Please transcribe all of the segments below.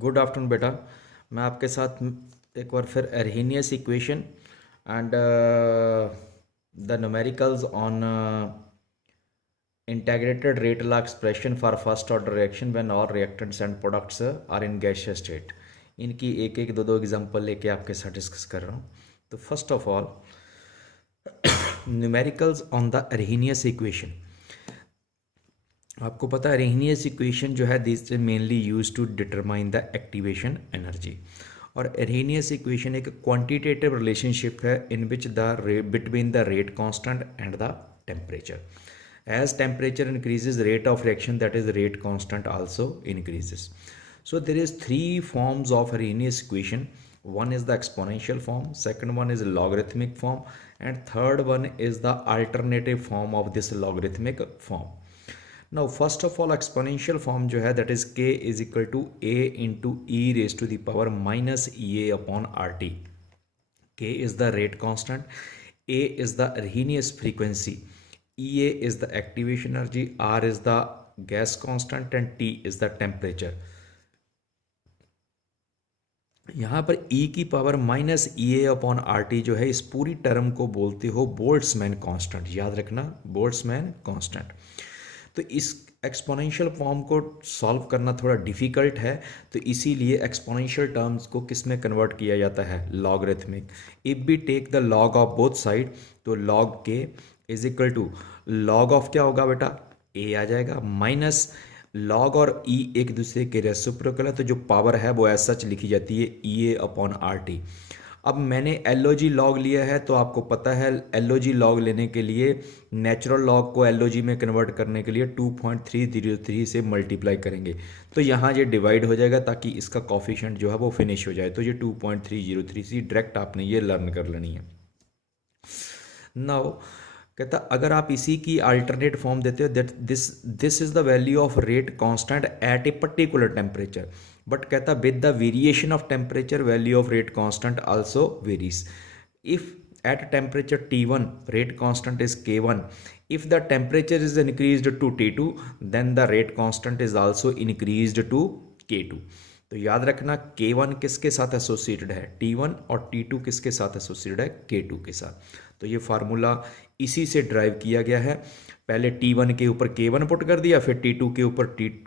Good afternoon बेटा। मैं आपके साथ एक बार फिर Arrhenius equation and the numericals on integrated rate law expression for first order reaction when all reactants and products are in gaseous state। इनकी एक एक दो दो एग्जांपल लेके आपके साथ डिस्कस कर रहा हूँ। तो first of all numericals on the Arrhenius equation. आपको पता है एरहीनियस इक्वेशन जो है this is mainly use to determine the activation energy. और एरहीनियस इक्वेशन एक क्वांटिटेटिव रिलेशनशिप है in which the between the rate constant and the temperature. as temperature increases, rate of reaction, that is rate constant, also increases. So there is three forms of Arrhenius equation. One is the exponential form, second one is logarithmic form, and third one is the alternative form of this logarithmic form. Now first of all exponential form जो है that is k is equal to a into e raised to the power minus ea upon rt. K is the rate constant, a is the Arrhenius frequency, EA is the activation energy, R is the gas constant and T is the temperature. यहाँ पर E की power minus EA upon RT जो है इस पूरी term को बोलते हो बोल्ट्जमैन कांस्टेंट। याद रखना बोल्ट्जमैन कांस्टेंट। तो इस एक्सपोनेंशियल फॉर्म को सॉल्व करना थोड़ा डिफ़िकल्ट है, तो इसीलिए एक्सपोनेंशियल टर्म्स को किस में कन्वर्ट किया जाता है, logarithmic. If we take the log of both side तो लॉग के is equal to log of क्या होगा बेटा, ए आ जाएगा, माइनस लॉग और ई एक दूसरे के रेसिप्रोकल है, तो जो पावर है वो ऐसा सच लिखी जाती है E A upon R T. अब मैंने एलओजी लॉग लिया है तो आपको पता है एलओजी लॉग लेने के लिए नेचुरल लॉग को एलओजी में कन्वर्ट करने के लिए 2.303 से मल्टीप्लाई करेंगे, तो यहाँ ये डिवाइड हो जाएगा ताकि इसका कॉफिशिएंट जो है वो फिनिश हो जाए। तो ये 2.303 से डायरेक्ट आपने ये लर्न कर लेनी है। नाउ कहता अगर आप इसी की अल्टरनेट फॉर्म देते हो that this is the value of rate constant at a particular temperature, but कहता with the variation of temperature value of rate constant also varies. If at temperature T1 rate constant is K1, if the temperature is increased to T2 then the rate constant is also increased to K2। तो याद रखना K1 किसके साथ associated है, T1, और T2 किसके साथ associated है, K2 के साथ। तो ये फार्मूला इसी से ड्राइव किया गया है। पहले T1 के ऊपर K1 पुट कर दिया, फिर T2 के ऊपर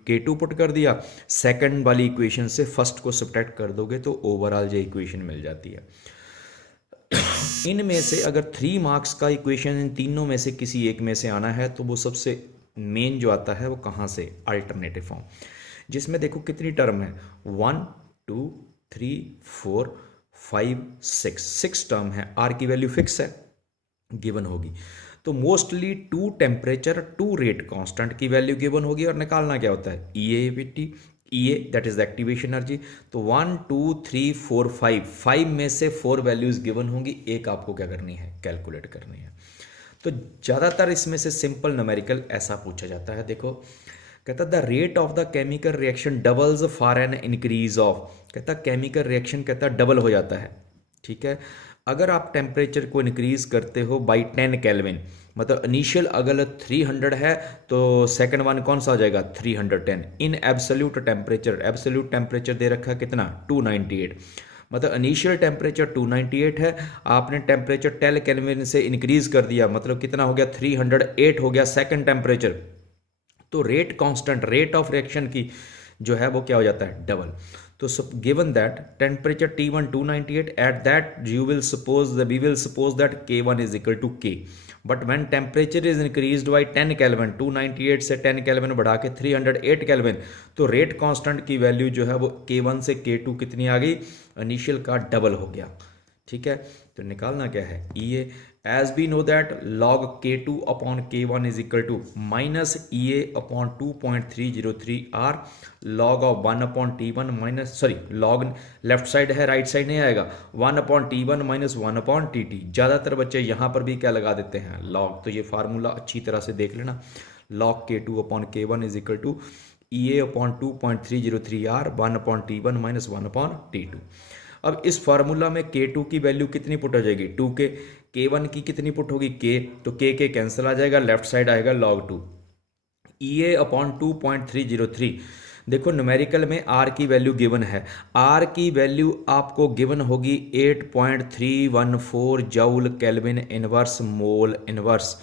K2 पुट कर दिया। सेकंड वाली इक्वेशन से फर्स्ट को सब्ट्रैक्ट कर दोगे तो ओवरऑल ये इक्वेशन मिल जाती है। इनमें से अगर 3 मार्क्स का इक्वेशन इन तीनों में से किसी एक में से आना है तो वो सबसे मेन जो आता है वो कहाँ से, अल्टरनेटिव फॉर्म, जिसमें देखो कितनी टर्म है, 1 2 3 4 5 6 टर्म है। आर की वैल्यू फिक्स है, गिवन होगी, तो मोस्टली 2 टेम्परेचर 2 रेट कांस्टेंट की वैल्यू गिवन होगी। और निकालना क्या होता है, E A that is the activation energy. तो 1 2 3 4 5 में से 4 वैल्यूज गिवन होंगी, एक आपको क्या करनी है, कैलकुलेट करनी है। तो ज़्यादातर इसमें से सिंपल न्यूमेरिकल ऐसा पूछा जाता है। देखो कहता the rate of the chemical reaction doubles for an increase of, कहता केमिकल रिएक्शन कहता डबल हो जाता है, ठीक है, अगर आप टेम्परेचर को इंक्रीज करते हो बाई 10 केल्विन, मतलब इनिशियल अगर 300 है तो सेकंड वन कौन सा आ जाएगा, 310। इन एब्सोल्यूट टेम्परेचर दे रखा है कितना, 298, मतलब इनिशियल टेम्परेचर 298 है, आपने टेम्परेचर 10 केल्विन से इंक्रीज कर दिया, मतलब कितना हो गया, 308 हो गया सेकंड टेम्परेचर। तो rate constant, rate of reaction की जो है वो क्या हो जाता है, डबल। तो given that temperature T1 298, at that we will suppose that K1 is equal to K, but when temperature is increased by 10 Kelvin, 298 से 10 Kelvin बढ़ा के 308 Kelvin, तो रेट कांस्टेंट की वैल्यू जो है वो K1 से K2 कितनी आ गई, इनिशियल का डबल हो गया, ठीक है। तो निकालना क्या है, E A, as we know that log K2 upon K1 is equal to minus E A upon 2.303 R, log of 1 upon T1 minus, sorry log left side है राइट साइड नहीं आएगा, 1 upon T1 minus 1 upon TT। ज़्यादातर बच्चे यहाँ पर भी क्या लगा देते हैं, log। तो ये फार्मूला अच्छी तरह से देख लेना, log K2 upon K1 is equal to E A upon 2.303 R, 1 upon T1 minus 1 upon T2। अब इस फार्मूला में K2 की वैल्यू कितनी पुट हो जाएगी, 2K, K1 की कितनी पुट होगी, K, तो K कैंसिल आ जाएगा, लेफ्ट साइड आएगा log 2, ई ए अपॉन 2.303, देखो न्यूमेरिकल में आर की वैल्यू गिवन है, आर की वैल्यू आपको गिवन होगी 8.314 joule kelvin inverse mole inverse.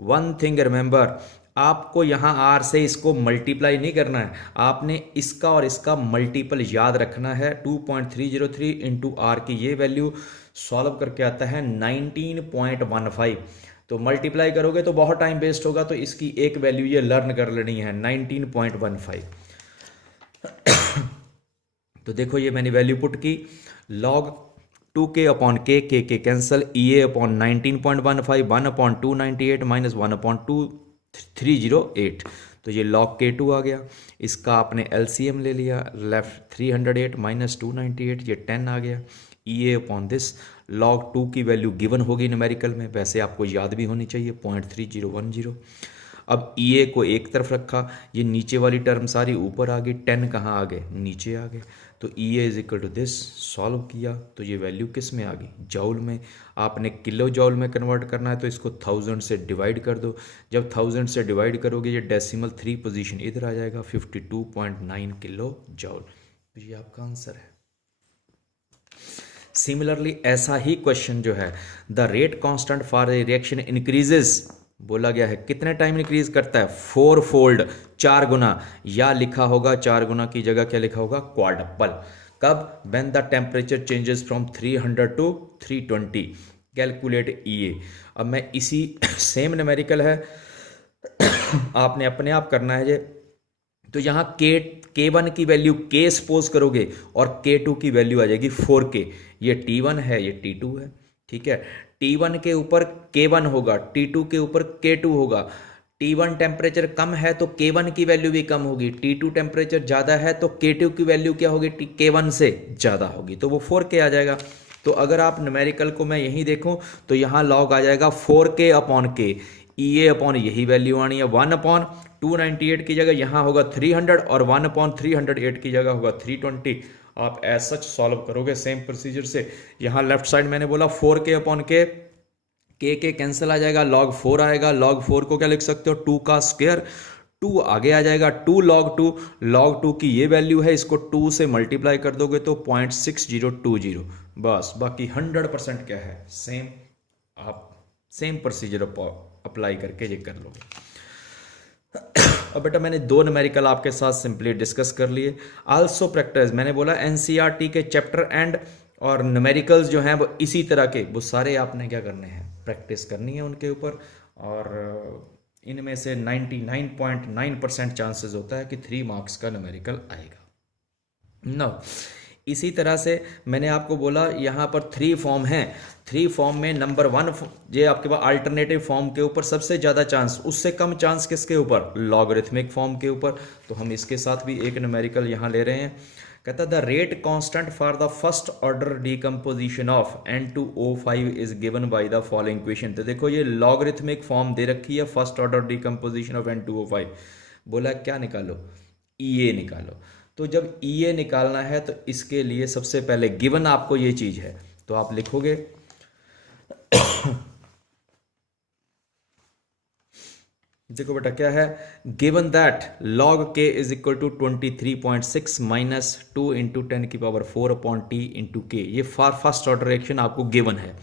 One thing remember, आपको यहाँ आर से इसको मल्टीप्लाई नहीं करना है, आपने इसका और इसका मल्टीपल याद रखना है। 2.303 इंटू आर की ये वैल्यू सॉल्व करके आता है 19.15। तो मल्टीप्लाई करोगे तो बहुत टाइम वेस्ट होगा, तो इसकी एक वैल्यू ये लर्न कर लेनी है 19.15। तो देखो ये मैंने वैल्यू पुट की, log 2k अपॉन के cancel, E A upon 19.15, 1/298 minus 1/2308, तो ये log k2 आ गया। इसका आपने LCM ले लिया, लेफ्ट 308 माइनस 298, ये 10 आ गया। ई ए अपॉन दिस, log 2 की वैल्यू गिवन होगी न्यूमेरिकल में, वैसे आपको याद भी होनी चाहिए 0.3010। अब ई ए को एक तरफ रखा, ये नीचे वाली टर्म सारी ऊपर आ गई, 10 कहाँ आ गए, नीचे आ गए। तो E A is equal to this, solve किया तो ये वैल्यू किस में आ गई, जॉल में। आपने किलो जॉल में कन्वर्ट करना है तो इसको 1000 से डिवाइड कर दो, जब 1000 से डिवाइड करोगे ये डेसिमल 3 पोजीशन इधर आ जाएगा, 52.9 किलो जॉल। तो ये आपका आंसर है। सिमिलरली ऐसा ही क्वेश्चन जो है, the rate constant for a reaction increases, बोला गया है कितने टाइम इंक्रीज करता है, 4 फोल्ड, 4 गुना, या लिखा होगा 4 गुना की जगह क्या लिखा होगा, क्वाड्रपल। कब, when the temperature changes from 300 to 320, calculate E A. अब मैं इसी सेम न्यूमेरिकल है, आपने अपने आप करना है ये। तो यहाँ K1 की वैल्यू K सपोज करोगे और K2 की वैल्यू आ जाएगी 4K। ये T1 है, ये T2 है, ठीक है। T1 के ऊपर K1 होगा, T2 के ऊपर K2 होगा। T1 टेम्परेचर कम है तो K1 की वैल्यू भी कम होगी, T2 टेम्परेचर ज़्यादा है तो K2 की वैल्यू क्या होगी, K1 से ज़्यादा होगी, तो वो 4K आ जाएगा। तो अगर आप न्यूमेरिकल को मैं यहीं देखूं तो यहाँ लॉग आ जाएगा 4K upon K, E A upon यही वैल्यू आनी है, 1/298 की जगह यहाँ होगा 300 और 1/308 की जगह होगा 320। आप एज सच सॉल्व करोगे सेम प्रोसीजर से। यहाँ लेफ्ट साइड मैंने बोला 4K अपॉन के कैंसिल आ जाएगा, log 4 आएगा, log 4 को क्या लिख सकते हो, 2 का स्क्वायर, 2 आगे आ जाएगा, 2 log 2 की ये वैल्यू है, इसको 2 से मल्टीप्लाई कर दोगे तो 0.6020, बस। बाकी 100% क्या है, सेम, आप सेम प्रोसीजर अप्लाई करके ये कर लोगे। अब बेटा मैंने 2 न्यूमेरिकल आपके साथ सिंपली डिस्कस कर लिए। आल्सो प्रैक्टिस, मैंने बोला एनसीईआरटी के चैप्टर एंड और न्यूमेरिकल्स जो हैं वो इसी तरह के, वो सारे आपने क्या करने हैं, प्रैक्टिस करनी है उनके ऊपर। और इनमें से 99.9% चांसेस होता है कि 3 मार्क्स का न्यूमेरिकल आएगा। नो, इसी तरह से मैंने आपको बोला यहाँ पर 3 फॉर्म हैं, 3 फॉर्म में नंबर 1 ये आपके पास अल्टरनेटिव फॉर्म के ऊपर सबसे ज़्यादा चांस, उससे कम चांस किसके ऊपर, लॉगरिथमिक फॉर्म के ऊपर। तो हम इसके साथ भी एक न्यूमेरिकल यहाँ ले रहे हैं। कहता the rate constant for the first order decomposition of N2O5 is given by the following equation. तो देखो ये लॉगरिथमिक फॉर्म दे रखी है, first order decomposition of N2O5, बोला क्या निकालो, EA निकालो। तो जब EA निकालना है तो इसके लिए सबसे पहले गिवन आपको ये चीज है, तो आप लिखोगे देखो बेटा क्या है, given that log k is equal to 23.6 minus 2 into 10 की power 4 upon t into K. ये फर्स्ट ऑर्डर रिएक्शन आपको गिवन है।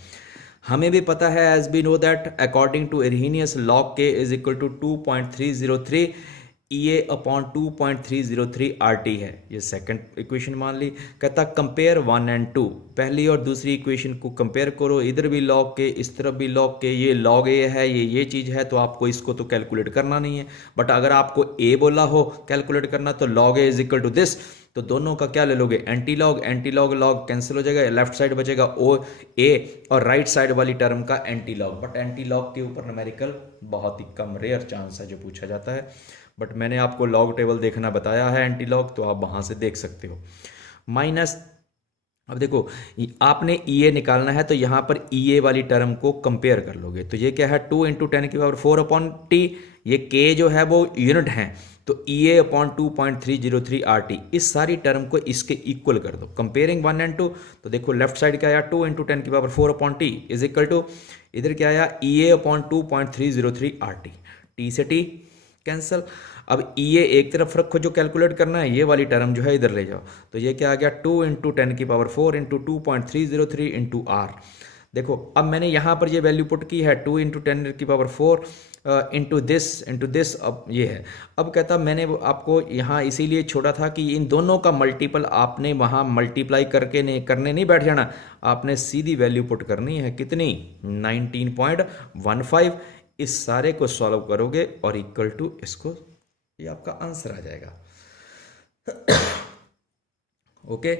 हमें भी पता है as we know that according to Arrhenius log k is equal to 2.303 EA upon 2.303 RT है, ये सेकंड इक्वेशन मान ली। कहता कंपेयर 1 एंड 2, पहली और दूसरी इक्वेशन को कंपेयर करो, इधर भी log के इस तरफ भी log के, ये log A है, ये चीज़ है, तो आपको इसको तो कैलकुलेट करना नहीं है। बट अगर आपको A बोला हो कैलकुलेट करना तो log A is equal to this, तो दोनों का क्या ले लोगे, एंटी लॉग लॉग कैंसिल हो जाएगा, लेफ्ट साइड बचेगा ओ ए और राइट साइड वाली टर्म का anti log. But anti log के ऊपर न्यूमेरिकल बहुत ही कम, रेयर चांस है जो पूछा जाता है। बट मैंने आपको लॉग टेबल देखना बताया है एंटी लॉग, तो आप वहां से देख सकते हो। माइनस, अब देखो आपने EA निकालना है तो यहाँ पर EA वाली टर्म को कंपेयर कर लोगे, तो ये क्या है 2 इंटू 10 की पावर 4 अपॉन टी, ये K जो है वो यूनिट है, तो EA अपॉन 2.303 RT, इस सारी टर्म को इसके इक्वल कर दो। कंपेयरिंग 1 एंड 2, तो देखो लेफ्ट साइड क्या आया 2 इंटू 10 की power 4 upon T is equal to, इधर क्या आया EA अपॉन 2.303 RT, T से T कैंसल। अब ये एक तरफ रखो जो कैलकुलेट करना है, ये वाली टर्म जो है इधर ले जाओ, तो ये क्या आ गया 2 इंटू 10⁴ इंटू 2.303 इंटू आर। देखो अब मैंने यहाँ पर ये वैल्यू पुट की है 2 इंटू 10⁴ इंटू दिस, अब ये है। अब कहता मैंने आपको यहाँ इसीलिए छोड़ा था कि इन दोनों का मल्टीपल आपने वहाँ मल्टीप्लाई करके नहीं करने नहीं बैठ जाना, आपने सीधी वैल्यू पुट करनी है कितनी 19.15। इस सारे को सॉल्व करोगे और इक्वल टू इसको, ये आपका आंसर आ जाएगा। ओके,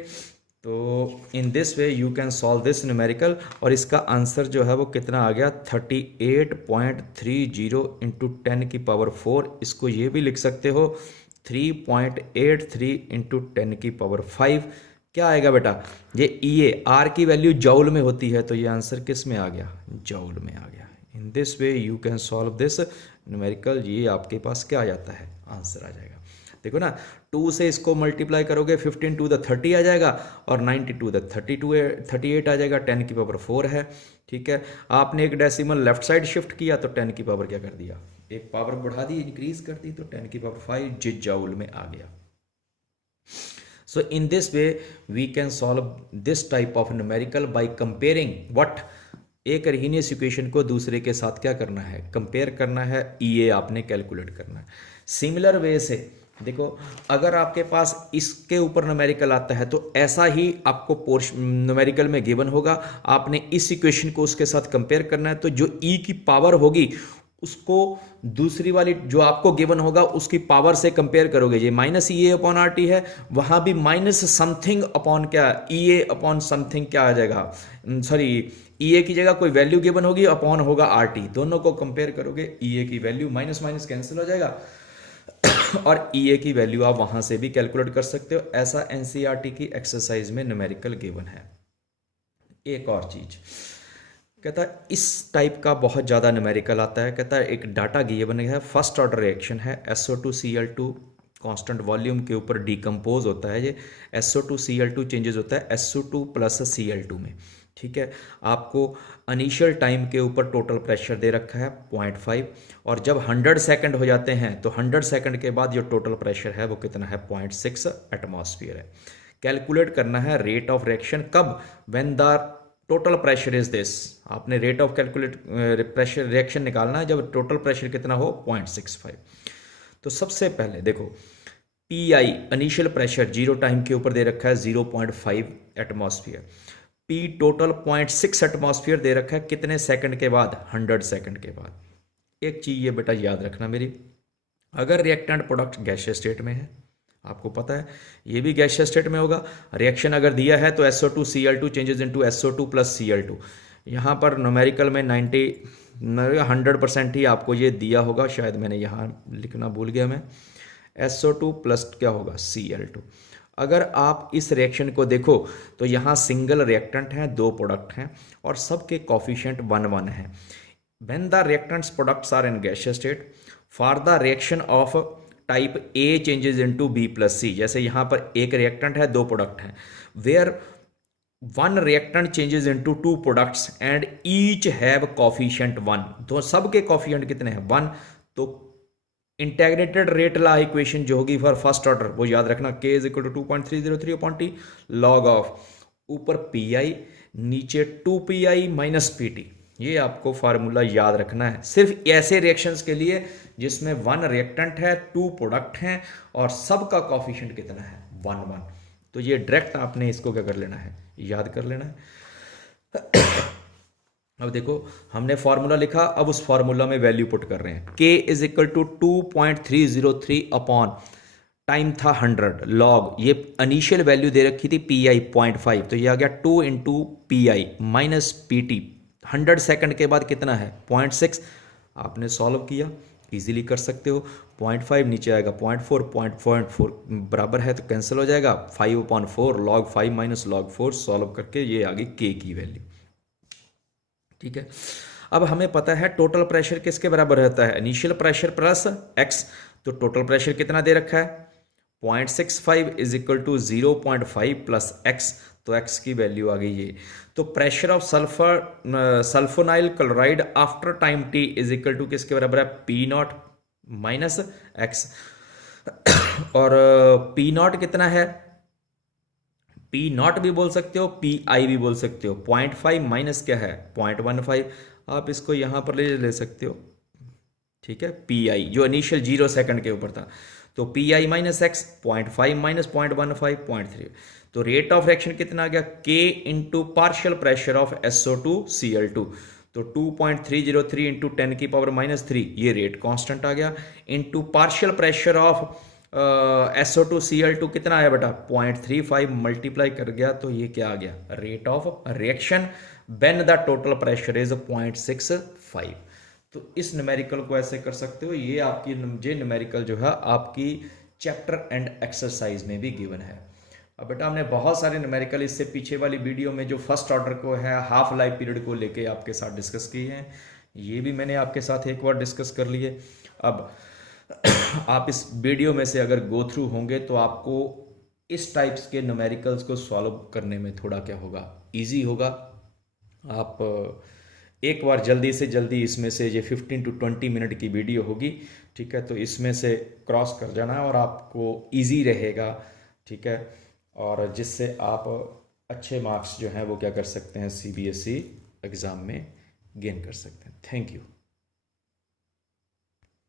तो इन this way you can solve this numerical, और इसका आंसर जो है वो कितना आ गया 38.30 इंटू 10⁴। इसको ये भी लिख सकते हो 3.83 इंटू 10⁵। क्या आएगा बेटा, ये ई आर की वैल्यू जौल में होती है, तो ये आंसर किस में आ गया, जौल में आ गया। इन this way you can solve this numerical, ये आपके पास क्या आ जाता है, आंसर आ जाएगा। देखो ना, 2 से इसको मल्टीप्लाई करोगे 15 टू द 30 आ जाएगा, और 90 टू द 38 आ जाएगा, 10⁴ है। ठीक है, आपने एक डेसिमल लेफ्ट साइड शिफ्ट किया तो 10 क्या कर दिया, एक पावर बढ़ा दी, इंक्रीज कर दी, तो 10⁵ जिस जूल में आ गया। So in this way we can solve this type of numerical by comparing what, एक अरहीनियस इक्वेशन को दूसरे के साथ क्या करना है, कंपेयर करना है, ई आपने कैलकुलेट करना है। सिमिलर वे से देखो, अगर आपके पास इसके ऊपर न्यूमेरिकल आता है तो ऐसा ही आपको पोर्शन न्यूमेरिकल में गिवन होगा, आपने इस इक्वेशन को उसके साथ कंपेयर करना है, तो जो ई की पावर होगी उसको दूसरी वाली जो आपको गिवन होगा उसकी पावर से कंपेयर करोगे। ये minus E A upon R T है, वहां भी माइनस समथिंग अपॉन क्या, ई ए अपॉन समथिंग क्या आ जाएगा, सॉरी ई ए की जगह कोई वैल्यू गिवन होगी, अपॉन होगा आर टी, दोनों को कंपेयर करोगे, ई ए की वैल्यू माइनस माइनस कैंसिल हो जाएगा और ई ए की वैल्यू आप वहां से भी कैलकुलेट कर सकते हो। ऐसा एनसीईआरटी की एक्सरसाइज में न्यूमेरिकल गिवन है। एक और चीज कहता है, इस टाइप का बहुत ज़्यादा न्यूमेरिकल आता है, कहता है एक डाटा गिवन है, फर्स्ट ऑर्डर रिएक्शन है, SO2Cl2 कांस्टेंट वॉल्यूम के ऊपर डिकम्पोज होता है, ये SO2Cl2 चेंजेस होता है SO2 प्लस Cl2 में। ठीक है, आपको इनिशियल टाइम के ऊपर टोटल प्रेशर दे रखा है 0.5, और जब 100 सेकंड हो जाते हैं तो 100 सेकंड के बाद जो टोटल प्रेशर है वो कितना है, 0.6 एटमॉस्फेयर है। कैलकुलेट करना है रेट ऑफ रिएक्शन कब, when the total pressure is this, आपने rate of calculate pressure reaction निकालना है जब टोटल प्रेशर कितना हो 0.65। तो सबसे पहले देखो, P I initial pressure zero time के ऊपर दे रखा है 0.5 एटमॉस्फेयर, पी टोटल 0.6 एटमॉस्फेयर दे रखा है कितने सेकंड के बाद, 100 सेकंड के बाद। एक चीज ये बेटा याद रखना मेरी, अगर रिएक्टेंट प्रोडक्ट गैसियस स्टेट में है, आपको पता है ये भी गैसियस स्टेट में होगा, रिएक्शन अगर दिया है तो SO2Cl2 changes into SO2 plus Cl2, यहाँ पर न्यूमेरिकल में 100% ही आपको ये दिया होगा, शायद मैंने यहाँ लिखना भूल गया मैं, SO2 प्लस क्या होगा Cl2। अगर आप इस रिएक्शन को देखो तो यहाँ सिंगल रिएक्टेंट हैं, 2 प्रोडक्ट हैं और सबके कॉफिशिएंट 1 है। When the reactants products are in gaseous state, for the reaction of type A changes into B plus C, जैसे यहाँ पर एक रिएक्टेंट है, 2 प्रोडक्ट हैं, where 1 reactant changes into 2 products and each have coefficient 1, तो सबके coefficient कितने हैं 1, तो इंटीग्रेटेड रेट लॉ इक्वेशन जो होगी फॉर फर्स्ट ऑर्डर वो याद रखना, K is equal to 2.303 upon T log of ऊपर पी आई नीचे 2PI माइनस PT, ये आपको फार्मूला याद रखना है सिर्फ ऐसे रिएक्शंस के लिए जिसमें 1 रिएक्टेंट है, 2 प्रोडक्ट हैं और सबका कॉफिशिएंट कितना है 1 तो ये डायरेक्ट आपने इसको क्या कर लेना है, याद कर लेना है। अब देखो हमने फार्मूला लिखा, अब उस फार्मूला में वैल्यू पुट कर रहे हैं, K is equal to 2.303 upon time था 100 लॉग, ये इनिशियल वैल्यू दे रखी थी PI 0.5, तो ये आ गया 2 into PI minus PT, 100 second के बाद कितना है 0.6, आपने सॉल्व किया इजीली कर सकते हो, 0.5 नीचे आएगा 0.4 बराबर है तो कैंसिल हो जाएगा, 5/4 लॉग 5 माइनस लॉग 4 सॉल्व करके ये आ गई K की वैल्यू। ठीक है, अब हमें पता है टोटल प्रेशर किसके बराबर रहता है, इनिशियल प्रेशर प्लस x, तो टोटल प्रेशर कितना दे रखा है 0.65 is equal to 0.5 plus x, तो x की वैल्यू आ गई ये। तो pressure of sulphonyl chloride after time t is equal to किसके बराबर है P0, माइनस एक्स। और पी नॉट कितना है, पी नॉट भी बोल सकते हो, पी आई भी बोल सकते हो। 0.5 माइनस क्या है 0.15, आप इसको यहां पर ले सकते हो, ठीक है। पी आई जो इनिशियल 0 सेकंड के ऊपर था, तो P I minus x 0.5 minus 0.15 0.3, तो रेट ऑफ रिएक्शन कितना आ गया के into partial pressure of SO2 Cl2, तो 2.303 इंटू 10⁻³ ये रेट कांस्टेंट आ गया, into partial pressure of SO2 Cl2 कितना आया बेटा 0.35 मल्टीप्लाई कर गया, तो ये क्या आ गया rate of reaction when the total pressure is 0.65। तो इस न्यूमेरिकल को ऐसे कर सकते हो। ये आपकी ये न्यूमेरिकल जो है आपकी चैप्टर एंड एक्सरसाइज में भी गिवन है। अब बेटा हमने बहुत सारे न्यूमेरिकल इससे पीछे वाली वीडियो में जो फर्स्ट ऑर्डर को है हाफ लाइफ पीरियड को लेके आपके साथ डिस्कस किए हैं, ये भी मैंने आपके साथ एक बार डिस्कस कर लिए। अब आप इस वीडियो में से अगर गो थ्रू होंगे तो आपको इस टाइप्स के न्यूमेरिकल्स को सॉल्व करने में थोड़ा क्या होगा ईजी होगा। आप एक बार जल्दी से जल्दी इसमें से ये 15 to 20 मिनट की वीडियो होगी, ठीक है, तो इसमें से क्रॉस कर जाना है और आपको इजी रहेगा, ठीक है, और जिससे आप अच्छे मार्क्स जो हैं वो क्या कर सकते हैं CBSE एग्ज़ाम में गेन कर सकते हैं। Thank you.